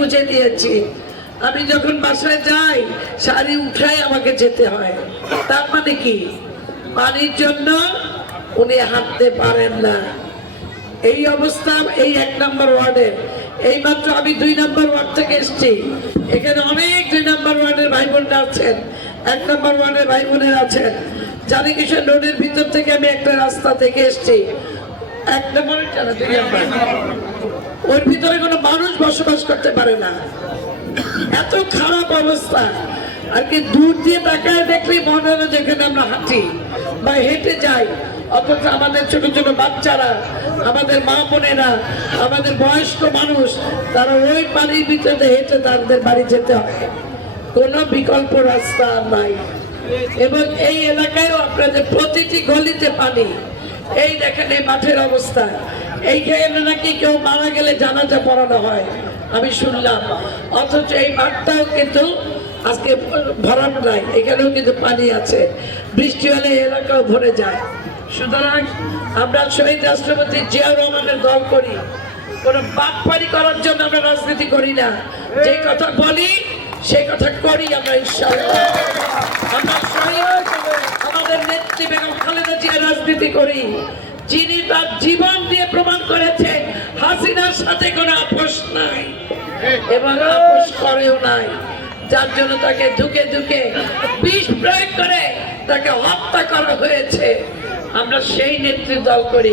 বুঝে দিয়েছি। আমি যখন বাসায় যাই শাড়ি উঠাই আমাকে যেতে হয়। তার মানে কি, পানির জন্য উনি হাঁটতে পারেন না। এই অবস্থা এই 1 নম্বর ওয়ার্ডের। এইমাত্র আমি 2 নম্বর ওয়ার্ড থেকে এসেছি। এখানে অনেক 2 নম্বর ওয়ার্ডের ভাই বোনরা আছেন, 1 নম্বর ওয়ার্ডের ভাই বোনেরা আছেন। জানি কিশোর রোডের ভিতর থেকে আমি একটা রাস্তা থেকে এসেছি, 1 নম্বরের জানা 2 নম্বর, ওর ভিতরে কোনো মানুষ বসবাস করতে পারে না, এত খারাপ অবস্থা। আর কি দূর দিয়ে তাকায় দেখলেই মনে হয় যেখানে আমরা হাঁটি বা হেঁটে যাই, অথচ আমাদের ছোট ছোট বাচ্চারা, আমাদের মা বোনেরা, আমাদের বয়স্ক মানুষ, তারা ওই পানির ভিতরে হেঁটে তাদের বাড়ি যেতে হয়। কোনো বিকল্প রাস্তা নাই। এবং এই এলাকায়ও আপনাদের প্রতিটি গলিতে পানি। এই দেখেন এই মাঠের অবস্থা। এইখানে নাকি কেউ মারা গেলে জানাজা পড়ানো হয় আমি শুনলাম, অথচ এই মাঠটাও কিন্তু আজকে ভরানো নাই, এখানেও কিন্তু পানি আছে। বৃষ্টি হলে এলাকাও ভরে যায়। সুতরাং আমরা শহীদ রাষ্ট্রপতি জিয়াউর রহমানের দল করি, কোনো বাটপারি করার জন্য আমরা রাজনীতি করি না। যে কথা বলি সেই কথা করি আমরা ইনশাআল্লাহ। আমরা আমাদের নেত্রী বেগম খালেদা জিয়া রাজনীতি করি, যিনি তার জীবন দিয়ে প্রমাণ করেছেন হাসিনার সাথে কোনো আপোষ নাই এবং আপোষ করেও নাই, যার জন্য তাকে ধুকে ধুকে বিষ প্রয়োগ করে তাকে হত্যা করা হয়েছে। আমরা সেই নেত্রী দল করি।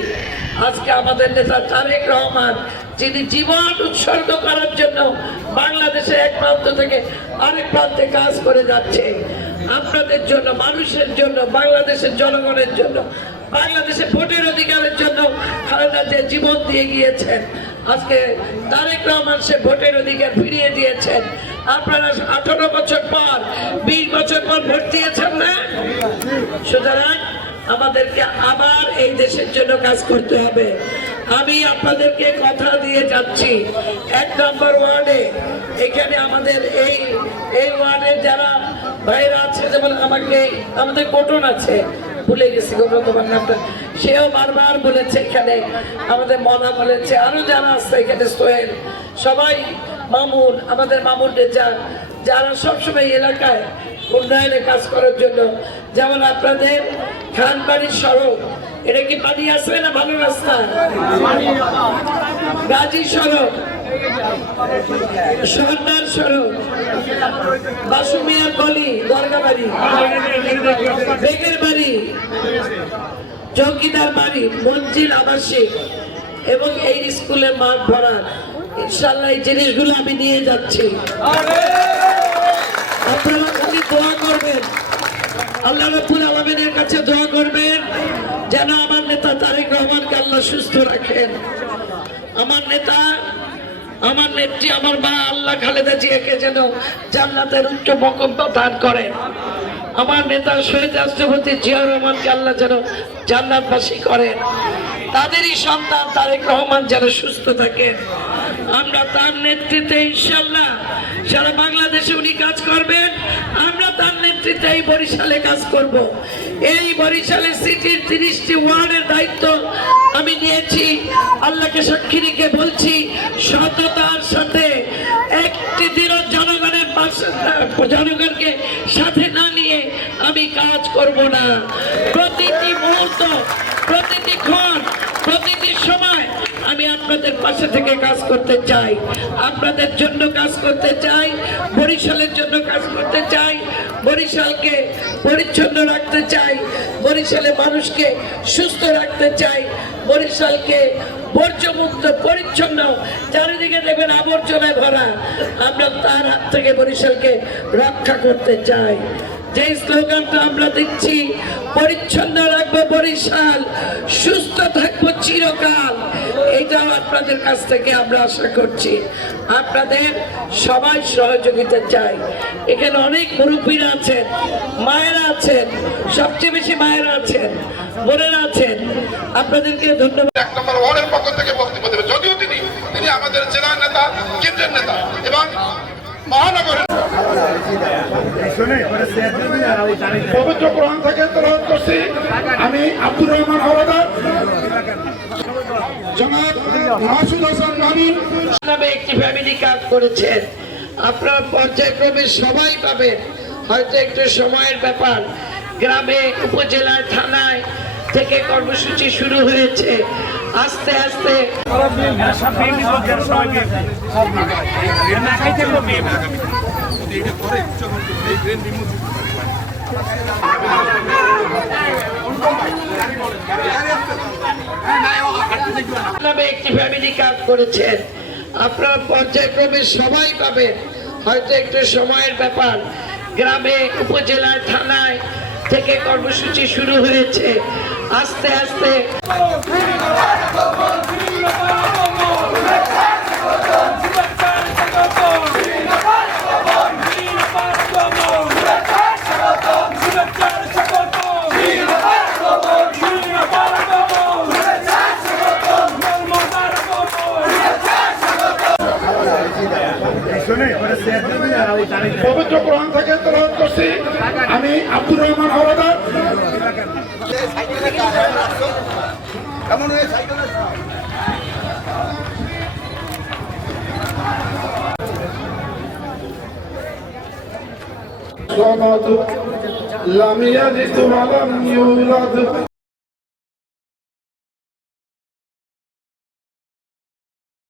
আজকে আমাদের নেতা তারেক রহমান, যিনি জীবন উৎসর্গ করার জন্য বাংলাদেশের এক প্রান্ত থেকে আরেক প্রান্তে কাজ করে যাচ্ছে, আপনাদের জন্য, মানুষের জন্য, বাংলাদেশের জনগণের জন্য, বাংলাদেশে ভোটের অধিকারের জন্য খালেদা যে জীবন দিয়ে গিয়েছেন। আজকে তারেক রহমান সে ভোটের অধিকার ফিরিয়ে দিয়েছেন। আপনারা 18 বছর পর, 20 বছর পর ভোট দিয়েছেন না? সুতরাং আমাদেরকে আবার এই দেশের জন্য কাজ করতে হবে। আমি আপনাদেরকে কথা দিয়ে যাচ্ছি, 1 নম্বর ওয়ার্ডে, এখানে আমাদের এই ওয়ার্ডের যারা ভাইরা আছে, যেমন আমাদের কোটন আছে, ভুলে গেছি তোমার নামটা, সেও বারবার বলেছে, এখানে আমাদের মনা বলেছে, আরো যারা আছে এখানে সোহেল, সবাই, মামুন, আমাদের মামুন রেজা, যারা সবসময় এলাকায় উন্নয়নে কাজ করার জন্য, যেমন আপনাদের খানবাড়ির সড়ক, এটা কি পানি আসবে না ভালো রাস্তা? গাজী সড়ক, সর্দার সড়ক, বাসুমিয়ার গলি, দরগাবাড়ি, বেগের বাড়ি, চৌকিদার বাড়ি, মঞ্জিল আবাসিক এবং এই স্কুলের মাঠ ভরা। ইনশাআল্লাহ এই জিনিসগুলো আমি নিয়ে যাচ্ছি। আপনারা খালি দোয়া করবেন, আল্লাহ রাব্বুল আলামিনের কাছে দোয়া করবেন যেন আমার নেতা তারেক রহমানকে আল্লাহ সুস্থ রাখেন। আমার নেতা, আমার নেত্রী, আমার মা আল্লাহ খালেদা জিয়াকে যেন জান্নাতের উচ্চ মকম দান করেন। আমার নেতা শহীদ রাষ্ট্রপতি জিয়াউর রহমানকে আল্লাহ যেন জান্নাতবাসী করেন। তাদেরই সন্তান তারেক রহমান যেন সুস্থ থাকেন। আমরা তার নেতৃত্বে ইনশাআল্লাহ সারা বাংলাদেশে উনি কাজ করবেন। আমরা তার নেতৃত্বে এই বরিশালে কাজ করব। এই বরিশালের সিটির 30টি ওয়ার্ডের দায়িত্ব আমি নিয়েছি। আল্লাহকে সাক্ষী রেখে বলছি, সততার সাথে একটি দিনও জনগণের পাশে, জনগণকে সাথে না নিয়ে আমি কাজ করব না। প্রতিটি মুহূর্ত, প্রতিটি ক্ষণ, প্রতিটি সময় আমি আপনাদের পাশে থেকে কাজ করতে চাই, আপনাদের জন্য কাজ করতে চাই, বরিশালের জন্য কাজ করতে চাই, বরিশালকে পরিচ্ছন্ন রাখতে চাই, বরিশালের মানুষকে সুস্থ রাখতে চাই, বরিশালকে বর্জ্যমুক্ত, পরিচ্ছন্ন, চারিদিকে দেখবেন আবর্জনায় ভরা, আমরা তার হাত থেকে বরিশালকে রক্ষা করতে চাই। যে স্লোগানটা আমরা দিচ্ছি, পরিচ্ছন্ন রাখবো বরিশাল, সুস্থ থাকবো চিরকাল, এটাও আপনাদের কাছ থেকে আমরা আশা করছি। আপনাদের সবাই সহযোগিতা চাই। এখানে অনেক মুরব্বীরা আছেন, মায়েরা আছেন, সবচেয়ে বেশি মায়েরা আছেন, বোনেরা আছেন, আপনাদেরকে ধন্যবাদ। 1 নম্বর ওয়ার্ডের পক্ষ থেকে বক্তব্য দেবেন, যদিও তিনি আমাদের জেলার নেতা, কেন্দ্রের নেতা এবং মহানগরের। পবিত্র কোরআন থেকে তেলাওয়াত করছি আমি, আব্দুর রহমান হওয়াদার। জনাব মাসুদ হাসান মামিন নামে একটি ফ্যামিলি কাজ করেছেন। আপনার পর্যায়ক্রমে সবাই পাবেন, হয়তো একটু সময়ের ব্যাপার। গ্রামে, উপজেলায়, থানায় থেকে কর্মসূচি শুরু হয়েছে। আস্তে আস্তে নামে একটি ফ্যামিলি কাজ করেছেন। আপনার পর্যায়ক্রমে সবাই পাবেন, হয়তো একটু সময়ের ব্যাপার। গ্রামে, উপজেলায়, থানায় থেকে কর্মসূচি শুরু হয়েছে। আস্তে আস্তে পবিত্র কোরআন থেকে তেলাওয়াত করছি আমি আব্দুর রহমান হওয়াদার। লাম ইয়ালিদ ওয়া লাম ইউলাদ